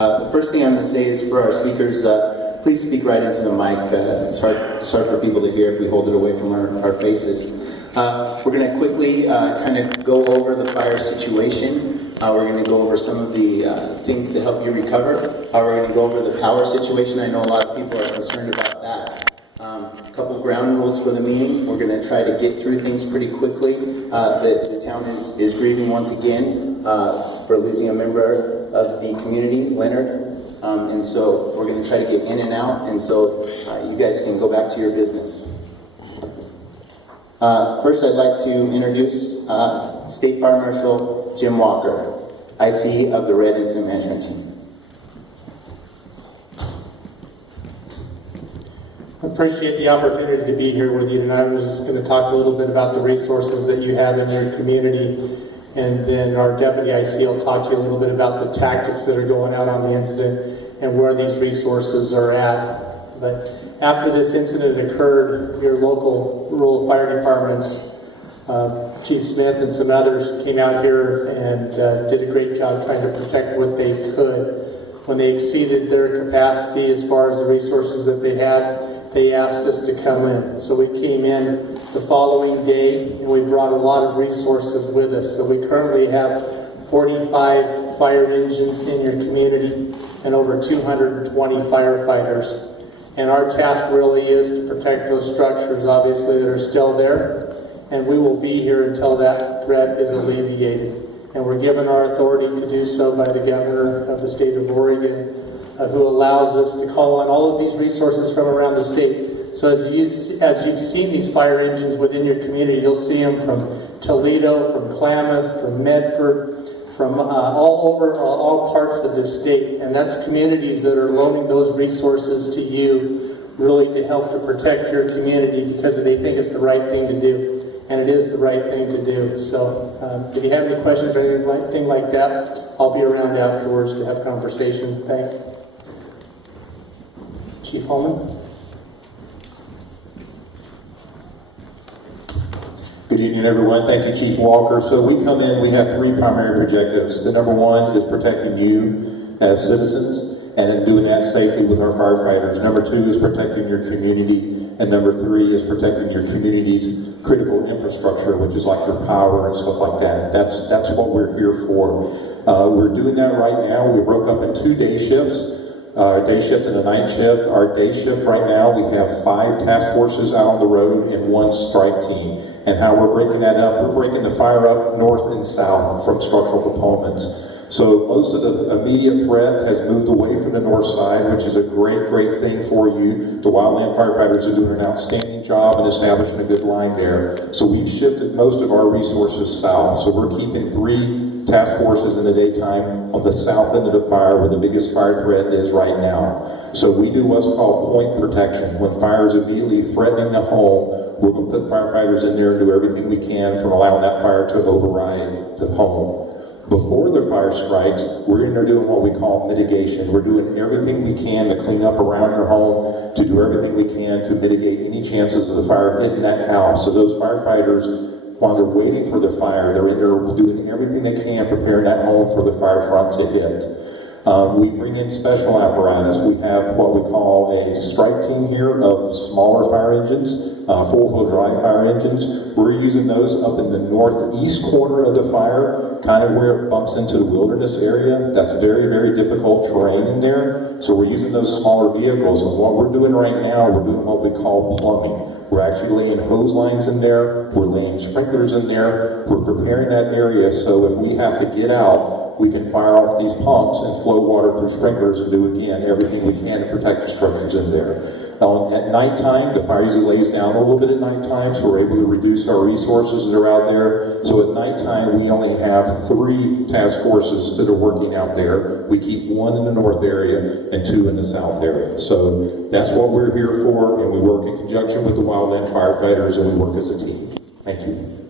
The first thing I'm going to say is for our speakers, please speak right into the mic. It's hard for people to hear if we hold it away from our faces. We're going to quickly kind of go over the fire situation. We're going to go over some of the things to help you recover. We're going to go over the power situation. I know a lot of people are concerned about that. A couple ground rules for the meeting. We're going to try to get through things pretty quickly. The town is grieving once again for losing a member of the community, Leonard. And so we're going to try to get in and out, and so you guys can go back to your business. First, I'd like to introduce State Fire Marshal Jim Walker, IC of the Red Incident Management Team. I appreciate the opportunity to be here with you tonight. I was just going to talk a little bit about the resources that you have in your community, and then our Deputy IC will talk to you a little bit about the tactics that are going out on the incident and where these resources are at. But after this incident occurred, your local rural fire departments, Chief Smith and some others came out here and did a great job trying to protect what they could. When they exceeded their capacity as far as the resources that they had, they asked us to come in. So we came in the following day, and we brought a lot of resources with us. So we currently have 45 fire engines in your community and over 220 firefighters. And our task really is to protect those structures, obviously, that are still there. And we will be here until that threat is alleviated. And we're given our authority to do so by the governor of the state of Oregon, who allows us to call on all of these resources from around the state. So as you've seen these fire engines within your community, you'll see them from Toledo, from Klamath, from Medford, from all over all parts of the state. And that's communities that are loaning those resources to you, really to help to protect your community because they think it's the right thing to do. And it is the right thing to do. So if you have any questions or anything like that, I'll be around afterwards to have a conversation. Thanks. Chief Holman. Good evening, everyone. Thank you, Chief Walker. So we come in, we have three primary objectives. The number one is protecting you as citizens, and then doing that safely with our firefighters. Number two is protecting your community, and number three is protecting your community's critical infrastructure, which is like your power and stuff like that. That's what we're here for. We're doing that right now. We broke up in 2 day shifts. Day shift and a night shift. Our day shift right now, we have 5 task forces out on the road and 1 strike team. And how we're breaking that up, we're breaking the fire up north and south from structural components. So most of the immediate threat has moved away from the north side, which is a great thing for you. The wildland firefighters are doing an outstanding job in establishing a good line there. So we've shifted most of our resources south. So we're keeping 3 task forces in the daytime on the south end of the fire where the biggest fire threat is right now. So we do what's called point protection. When fire is immediately threatening the home, we're going to put firefighters in there and do everything we can from allowing that fire to override the home. Before the fire strikes, we're in there doing what we call mitigation. We're doing everything we can to clean up around your home, to do everything we can to mitigate any chances of the fire hitting that house. So those firefighters, while they're waiting for the fire, they're in there doing everything they can, preparing that home for the fire front to hit. We bring in special apparatus. We have what we call a strike team here of smaller fire engines, 4-wheel drive fire engines. We're using those up in the northeast corner of the fire, kind of where it bumps into the wilderness area. That's very difficult terrain in there. So we're using those smaller vehicles. And what we're doing right now, we're doing what we call plumbing. We're actually laying hose lines in there. We're laying sprinklers in there. We're preparing that area so if we have to get out, we can fire off these pumps and flow water through sprinklers and do, again, everything we can to protect the structures in there. At nighttime, the fire usually lays down a little bit at nighttime, so we're able to reduce our resources that are out there. So at nighttime, we only have 3 task forces that are working out there. We keep 1 in the north area and 2 in the south area. So that's what we're here for, and we work in conjunction with the wildland firefighters, and we work as a team. Thank you.